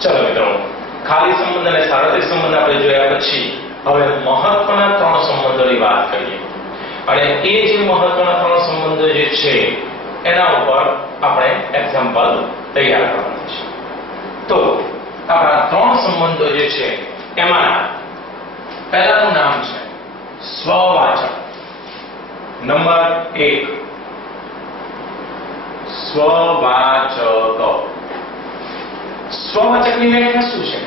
ચલો મિત્રો, ખાલી સંબંધ અને સાર્વત્રિક સંબંધ આપણે જોયા પછી હવે મહત્વના ત્રણ સંબંધોની વાત કરીએ અને એ જે મહત્વના ત્રણ સંબંધો જે છે એના ઉપર આપણે એક્ઝામ્પલ તૈયાર કરવાનું છે. તો આપણા ત્રણ સંબંધો જે છે એમાં પહેલાનું નામ છે સ્વવાચક. નંબર 1 સ્વવાચક. સ્વવાચકની વ્યાખ્યા શું છે?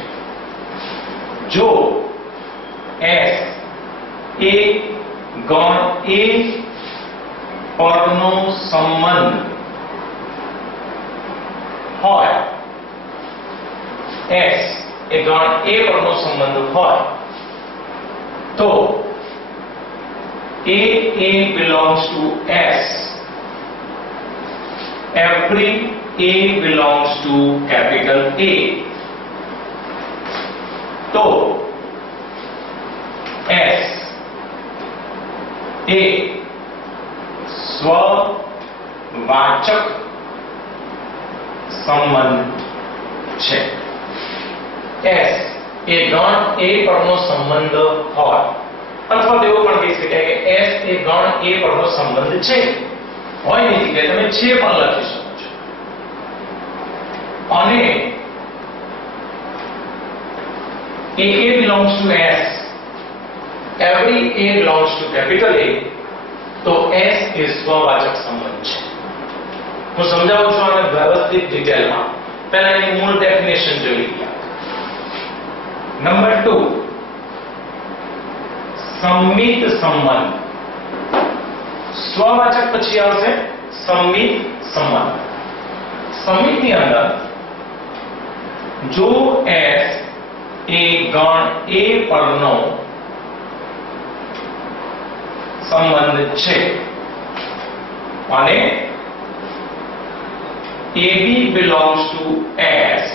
જો S એ ગણ A પરનો સંબંધ હોય, S એ ગણ A પરનો સંબંધ હોય તો A belongs to S, every A belongs to capital A. તો S એ સ્વવાચક સંબંધ છે. S એ ગણ A પરનો સંબંધ હોય અથવા તેવું પણ કહી શકાય કે S એ ગણ A પરનો સંબંધ છે. હોય ની જગ્યાએ તમે છે પણ લખી શકો છો. અને A belongs to S, every A belongs to capital A, તો S એ સ્વવાચક સંબંધ છે. હું સમજાવું છું આને વ્યવસ્થિત ડિટેલમાં. પહેલા એની મૂળ ડેફિનેશન જોઈ લઈએ. નંબર 2 સંમિત સંબંધ. સ્વવાચક પછી આવશે સંમિત સંબંધ. સંમિતની અંદર જો S એ ગણ A પરનો સંબંધ છે અને AB belongs to S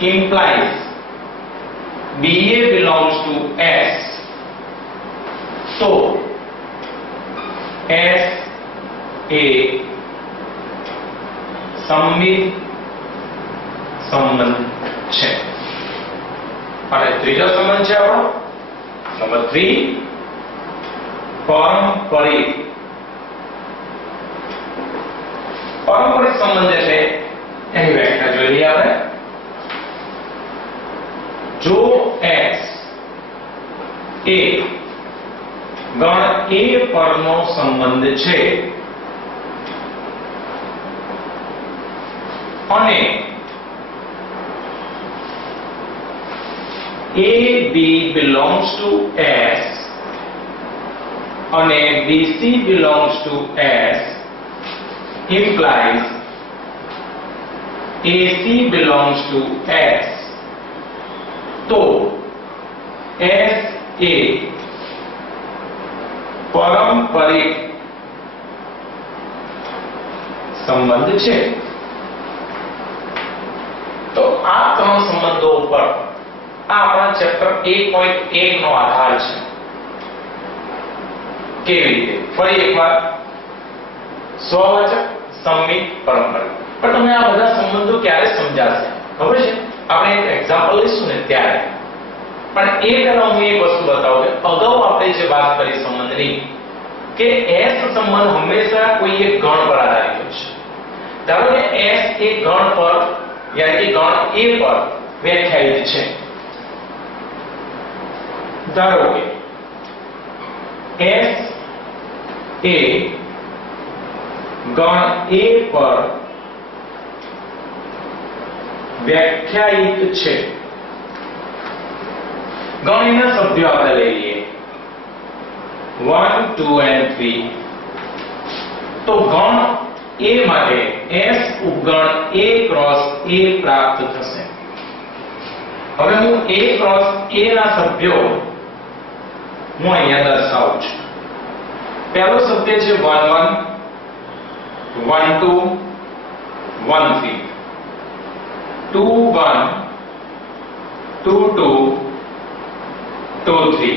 implies BA belongs to S, તો S એ સંમિત સંબંધ છે. અને ત્રીજો સંબંધ છે આપણો નંબર 3 પારંપરિક. પારંપરિક સંબંધ એટલે એની વ્યાખ્યા જોઈ લઈએ આપણે. જો S એ ગણ A પરનો સંબંધ છે અને AB belongs to S અને BC belongs to S implies AC belongs to S, તો S એ પારંપરિક સંબંધ છે. તો આ ત્રણ સંબંધો ઉપર આ આપણા ચેપ્ટર 1.1 નો આધાર છે. કેવી રીતે? ફરી એકવાર સ્વવાચક, સંમિત, પારંપરિક. પણ તમને આ બધા સંબંધો ક્યારે સમજાશે ખબર છે? આપણે એક એક્ઝામ્પલ લઈશું ને ત્યારે. પણ એ પહેલા હું એક વસ્તુ બતાવું કે અગાઉ આપણે જે વાત કરી સંબંધની કે S સંબંધ હંમેશા કોઈ એક ગણ પર આધારિત હોય છે. ધારો કે S એ ગણ પર યાની કે ગણ A પર વ્યાખ્યાયિત છે. ધારો કે S એ ગણ A પર વ્યાખ્યાયિત છે. ગણના સભ્યો આપણે લઈ લઈએ 1 2 and 3. તો ગણ A માટે S ઉપગણ A ક્રોસ A પ્રાપ્ત થશે. હવે હું A ક્રોસ A ના સભ્યો હું અહીંયા દર્શાવું છું. પહેલો સભ્ય છે 1 1 1 2 1 3 2 1 2 2 2 3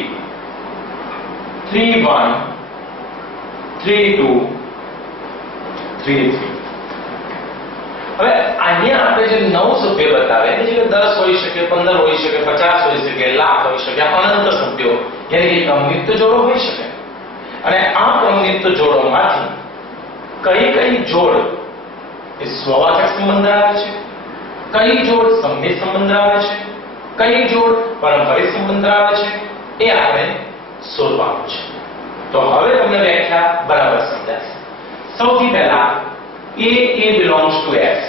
3 1 3 2 3 3. હવે અહીંયા આપણે જે 9 સભ્ય બતાવે એની જગ્યાએ 10 15 હોઈ શકે, 50 હોઈ શકે, લાખ હોઈ શકે, અનંત સભ્યો યાની કે ક્રમયુક્ત જોડો હોઈ શકે. અને આ ક્રમયુક્ત જોડોમાંથી કઈ જોડ એ સ્વવાચક સંબંધ ધરાવે છે, કઈ જોડ સંમિત સંબંધ ધરાવે છે, કઈ જોડ પારંપરિક સંબંધ ધરાવે છે, એ આપણે શોધવાનું છે. તો હવે તમને વ્યાખ્યા બરાબર સમજાશે. સૌથી પહેલા A belongs to S,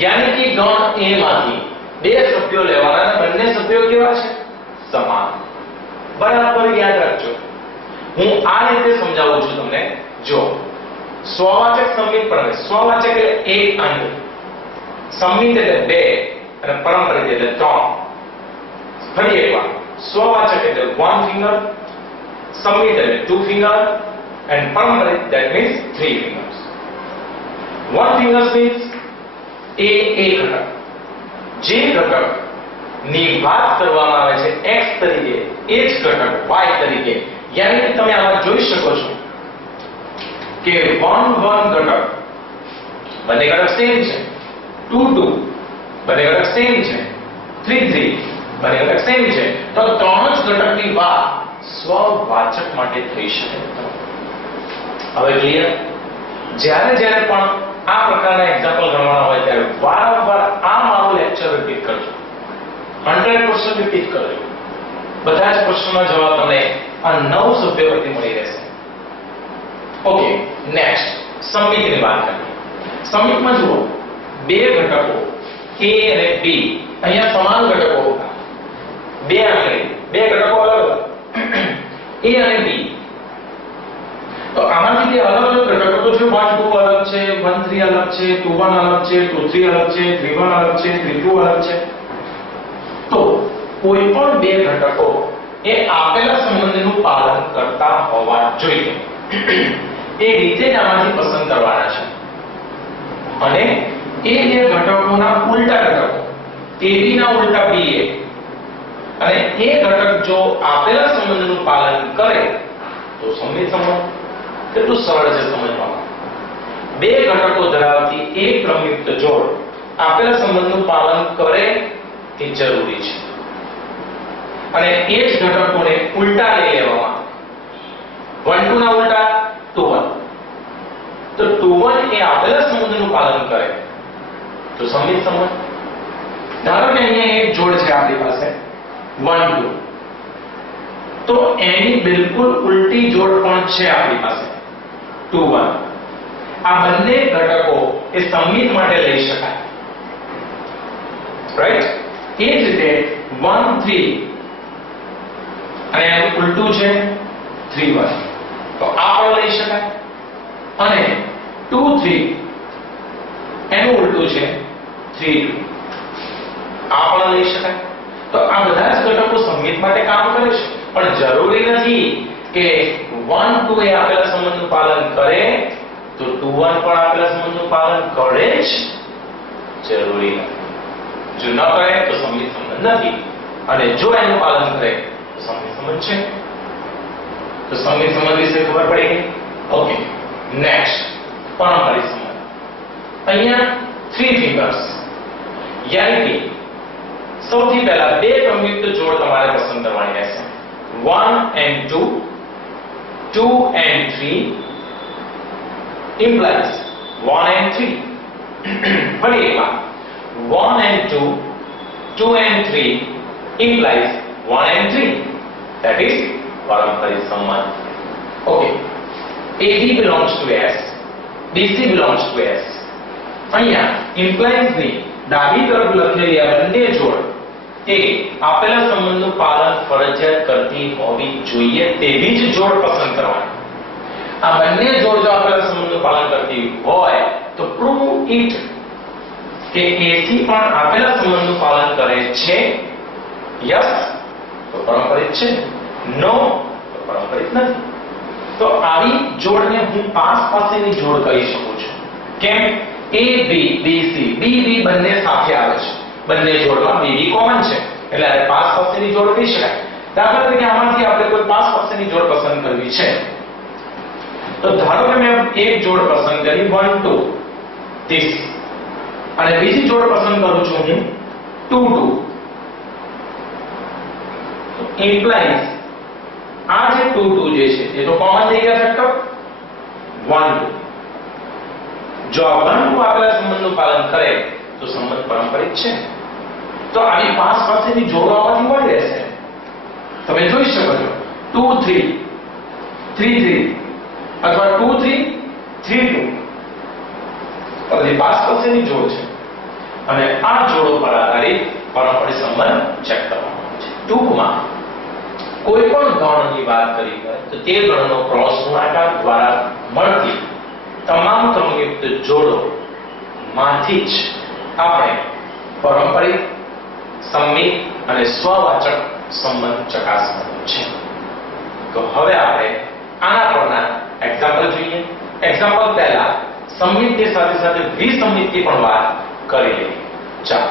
યાની કે ગણ A માંથી બે સભ્યો લેવાના અને બંને સભ્યો કેવા છે? સમાન. બરાબર યાદ રાખજો. હું આ રીતે સમજાવું છું તમને. જો સ્વવાચક સંમિત પરમે, સ્વવાચક એટલે એક આંગળી, સંમિત એટલે બે અને પારંપરિક એટલે ત્રણ. ફરી એકવાર, સ્વવાચક એટલે one finger, સંમિત એટલે two finger and પારંપરિક that means three fingers. One finger means એ ઘટક, જે ઘટક ની વાત કરવામાં આવે છે x તરીકે, એ જ ઘટક y તરીકે. યાની કે તમે આમાં જોઈ શકો છો કે 1 ઘટક બંને ઘટક સેમ છે, 2 બંને ઘટક સેમ છે, 3 બંને ઘટક સેમ છે. તો ત્રણ જ ઘટકની વાત સ્વવાચક માટે થઈ શકે. હવે ક્લિયર? જ્યારે પણ આ પ્રકારના એક્ઝામ્પલ ગણવાના હોય ત્યારે વારંવાર આ મારું લેક્ચર રિપીટ કરજો, 100% રિપીટ કરજો. બધા જ પ્રશ્નોના જવાબ તમને આ 9 સભ્ય પરથી મળી રહેશે. ઓકે, નેક્સ્ટ સંમિતની વાત કરીએ. સંમિતમાં જુઓ, બે ઘટકો A અને B અહીંયા સમાન ઘટકો હતા, બે આંગળી, બે ઘટકો અલગ અલગ A અને B. તો આમાંથી જે અલગ અલગ ઘટકો તો જો 1 2 અલગ છે, 1 3 અલગ છે, 2 1 અલગ છે, 2 3 અલગ છે, 3 1 અલગ છે, 3 2 અલગ છે. તો કોઈ પણ બે ઘટકો એ આપેલા સંબંધનું પાલન કરતા હોવા જોઈએ. એ રીતે જ આમાંથી પસંદ કરવાના છે. અને એ બે ઘટકોના ઉલટા ઘટકો AB ના ઉલટા BA અને એ ઘટક જો આપેલા સંબંધનું પાલન કરે તો સંમિત સંબંધ. કેટલું સરળ છે સમજવામાં. બે ઘટકો ધરાવતી એક ક્રમયુક્ત જોડ આપેલા સંબંધનું પાલન કરે એ જરૂરી છે. અને એ જ ઘટકોને ઉલટા લઈ લેવામાં, 1 2 ના ઉલટા 2 1. તો 2 1 એ આપેલા સંબંધનું પાલન કરે તો સંમિત સંબંધ. ધારો કે અહીંયા એક જોડ છે આપણી પાસે 1 2, તો એની બિલકુલ ઉલટી જોડ પણ છે આપણી પાસે 2 1. આ બંને ઘટકો એ સંમિત માટે લઈ શકાય, રાઈટ? એ જ રીતે 1 3 અને એનું ઉલટું છે 3 1, તો આ પણ લઈ શકાય. અને 2 3 એનું ઉલટું છે 3 2, આ પણ લઈ શકાય. તો આ બધા જ ઘટકો સંમિત માટે કામ કરે છે, પણ જરૂરી નથી કે 1 2 એ આપેલા સંબંધનું પાલન કરે તો 2 1 પણ આપેલા સંબંધનું પાલન કરે જ જરૂરી નથી. જો ન કરે તો સંમિત સંબંધ નથી, અને જો એનું પાલન કરે તો સંમિત સંબંધ છે. તો સંમિત સંબંધ વિશે ખબર પડી ગઈ. ઓકે, નેક્સ્ટ પારંપરિક સંબંધ. અહીંયા 3 ફિંગર્સ, યાની કે સૌથી પહેલા બે ક્રમયુક્ત જોડ તમારે પસંદ કરવાની રહેશે. 1 and 2, 2 and 3 implies 1 and 3. ફરી એકવાર, 1 and 2, 2 and 3 implies 1 and 3. That is પારંપરિક સંબંધ. Okay, AB belongs to S, BC belongs to S. અહીંયા implies ની ડાબી તરફ લખેલી આ બંને જોડ એ આપેલા સંબંધનું પાલન ફરજિયાત કરતી હોવી જોઈએ તેવી જ જોડ પસંદ કરવાની. આ બંને જોડ જો આપેલા સંબંધનું પાલન કરતી હોય તો પ્રૂવ ઇટ કે એથી પણ આપેલા સંબંધનું પાલન કરે છે. યસ તો પારંપરિક છે, નો તો પારંપરિક નથી. તો આવી જોડને હું પાસ પાસેની જોડ કહી શકું છું. કેમ? A B B C B B બંને સાથે આવે છે, બંને જોડમાં B B કોમન છે, એટલે આ પાસ પાસેની જોડ કહી શકાય. દાખલા તરીકે આમાંથી આપણે કોઈ પાસ પાસેની જોડ પસંદ કરવી છે, તો ધારો કે મેં એક જોડ પસંદ કરી 1 2 this, અને બીજી જોડ પસંદ કરું છું હું 2 2, implies આ જે 2 2 જે છે એ તો કોમન થઈ ગયા ફેક્ટર 1 2. જો આ 1 2 આપેલા સંબંધનું પાલન કરે તો સંબંધ પારંપરિક છે. તો આની પાસ પાસેની જોડવામાંથી મળી રહેશે. તમે જોઈ શકો છો 2 3 3 3 અથવા 2 3 3 2. બધી પાસ પાસેની જોડ છે અને આ જોડો પર આધારિત પારંપરિક સંબંધ ચેક કરવામાં આવે છે. ટૂંકમાં કોઈ પણ ગણની વાત કરી હોય તો તે ગણનો ક્રોસ ગુણાકાર દ્વારા મળતી તમામ ક્રમયુક્ત જોડો માંથી જ આપણે પારંપરિક, સંમિત અને સ્વવાચક સંબંધ ચકાસવાનો છે. તો હવે આપણે આના પરના એક્ઝામ્પલ જોઈએ. એક્ઝામ્પલ પહેલા સંમિતની સાથે સાથે વિસંમિતની પણ વાત કરી લઈએ. ચાલો